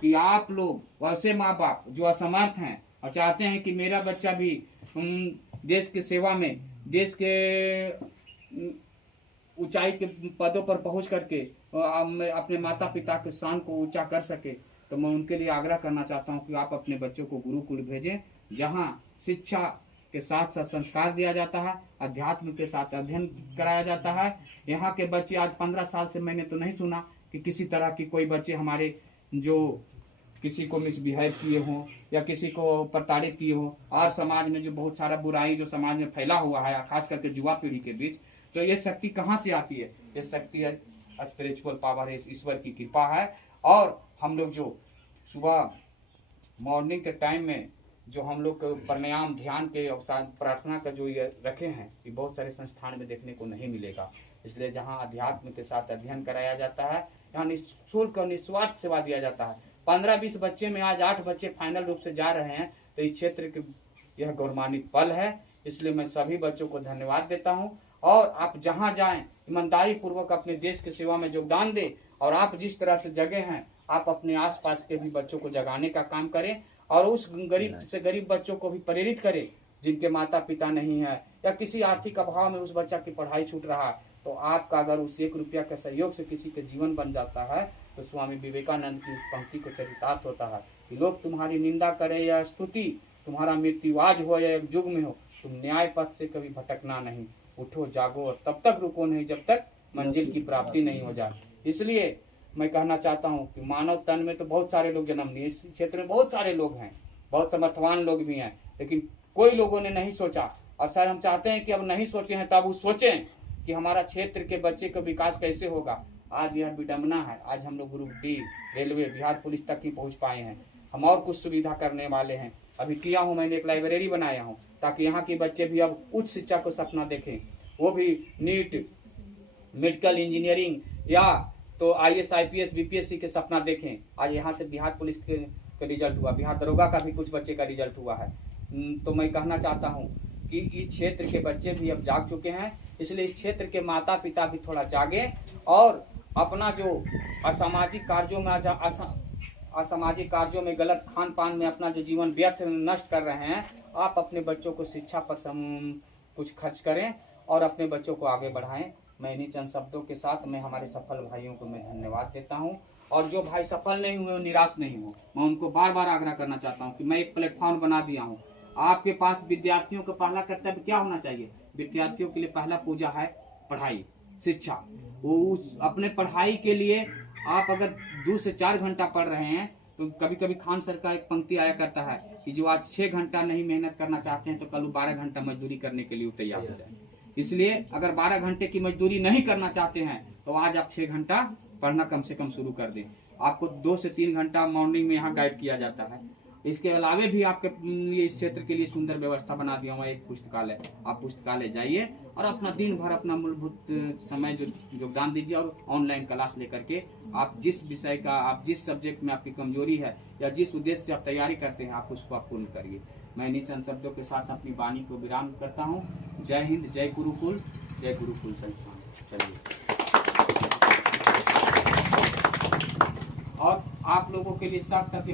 कि आप लोग वैसे माँ बाप जो असमर्थ हैं और चाहते हैं कि मेरा बच्चा भी देश की सेवा में, देश के ऊंचाई के पदों पर पहुंच करके अपने माता पिता के शान को ऊंचा कर सके, तो मैं उनके लिए आग्रह करना चाहता हूं कि आप अपने बच्चों को गुरुकुल भेजें, जहां शिक्षा के साथ साथ संस्कार दिया जाता है, अध्यात्म के साथ अध्ययन कराया जाता है। यहाँ के बच्चे आज 15 साल से मैंने तो नहीं सुना कि किसी तरह की कोई बच्चे हमारे जो किसी को मिसबिहेव किए हों या किसी को प्रताड़ित किए हों, और समाज में जो बहुत सारा बुराई जो समाज में फैला हुआ है, खास करके युवा पीढ़ी के बीच, तो ये शक्ति कहाँ से आती है? ये शक्ति है स्पिरिचुअल पावर है, ईश्वर की कृपा है। और हम लोग जो सुबह मॉर्निंग के टाइम में जो हम लोग प्राणायाम ध्यान के प्रार्थना का जो ये रखे हैं, ये बहुत सारे संस्थान में देखने को नहीं मिलेगा। इसलिए जहाँ अध्यात्म के साथ अध्ययन कराया जाता है, यहाँ निःशुल्क और निस्वार्थ सेवा दिया जाता है। 15-20 बच्चे में आज 8 बच्चे फाइनल रूप से जा रहे हैं, तो इस क्षेत्र के यह गौरवान्वित पल है। इसलिए मैं सभी बच्चों को धन्यवाद देता हूँ। और आप जहाँ जाएं ईमानदारी पूर्वक अपने देश की सेवा में योगदान दें, और आप जिस तरह से जगे हैं आप अपने आसपास के भी बच्चों को जगाने का काम करें, और उस गरीब से गरीब बच्चों को भी प्रेरित करें जिनके माता पिता नहीं है या किसी आर्थिक अभाव में उस बच्चा की पढ़ाई छूट रहा है। तो आपका अगर उस 1 रुपया के सहयोग से किसी के जीवन बन जाता है, तो स्वामी विवेकानंद की पंक्ति को चरितार्थ होता है कि लोग तुम्हारी निंदा करें या स्तुति, तुम्हारा मृत्यु आज हो या युग में हो, तुम न्याय पथ से कभी भटकना नहीं। उठो जागो और तब तक रुको नहीं जब तक मंजिल की प्राप्ति नहीं हो जाए। इसलिए मैं कहना चाहता हूँ कि मानव तन में तो बहुत सारे लोग जन्म लिए, इस क्षेत्र में बहुत सारे लोग हैं, बहुत समर्थवान लोग भी हैं, लेकिन कोई लोगों ने नहीं सोचा। और सर हम चाहते हैं कि अब नहीं सोचे हैं, तब वो सोचें कि हमारा क्षेत्र के बच्चे का विकास कैसे होगा। आज यह विडम्बना है, आज हम लोग group D, railway, Bihar police तक ही पहुँच पाए हैं। हम और कुछ सुविधा करने वाले हैं। अभी किया हूँ, मैंने एक लाइब्रेरी बनाया हूँ ताकि यहाँ के बच्चे भी अब उच्च शिक्षा को सपना देखें, वो भी नीट, मेडिकल इंजीनियरिंग या तो IAS IPS BPSC के सपना देखें। आज यहाँ से बिहार पुलिस के रिजल्ट हुआ, बिहार दरोगा का भी कुछ बच्चे का रिजल्ट हुआ है। तो मैं कहना चाहता हूँ कि इस क्षेत्र के बच्चे भी अब जाग चुके हैं, इसलिए इस क्षेत्र के माता पिता भी थोड़ा जागे और अपना जो असामाजिक कार्यों में गलत खान पान में अपना जो जीवन व्यर्थ नष्ट कर रहे हैं, आप अपने बच्चों को शिक्षा पर कुछ खर्च करें और अपने बच्चों को आगे बढ़ाएं। मैं इन्हीं चंद शब्दों के साथ मैं हमारे सफल भाइयों को मैं धन्यवाद देता हूं। और जो भाई सफल नहीं हुए, निराश नहीं हो, मैं उनको बार बार आग्रह करना चाहता हूं कि मैं एक प्लेटफॉर्म बना दिया हूं। आपके पास विद्यार्थियों का पहला कर्तव्य क्या होना चाहिए? विद्यार्थियों के लिए पहला पूजा है पढ़ाई, शिक्षा। वो अपने पढ़ाई के लिए आप अगर 2 से 4 घंटा पढ़ रहे हैं, तो कभी कभी खान सर का एक पंक्ति आया करता है कि जो आज 6 घंटा नहीं मेहनत करना चाहते हैं, तो कल 12 घंटा मजदूरी करने के लिए तैयार हो जाए। इसलिए अगर 12 घंटे की मजदूरी नहीं करना चाहते हैं, तो आज आप 6 घंटा पढ़ना कम से कम शुरू कर दें। आपको 2 से 3 घंटा मॉर्निंग में यहाँ गाइड किया जाता है। इसके अलावे भी आपके लिए इस क्षेत्र के लिए सुंदर व्यवस्था बना दिया हुआ एक पुस्तकालय। आप पुस्तकालय जाइए और अपना दिन भर अपना मूलभूत समय जो योगदान दीजिए, और ऑनलाइन क्लास लेकर के आप जिस विषय का, आप जिस सब्जेक्ट में आपकी कमजोरी है या जिस उद्देश्य से आप तैयारी करते हैं, आप उसको आप पूर्ण करिए। मैं इन्हीं चंद शब्दों के साथ अपनी वाणी को विराम करता हूँ। जय हिंद, जय गुरुकुल, जय गुरुकुल संस्थान। चलिए, और आप लोगों के लिए सब तक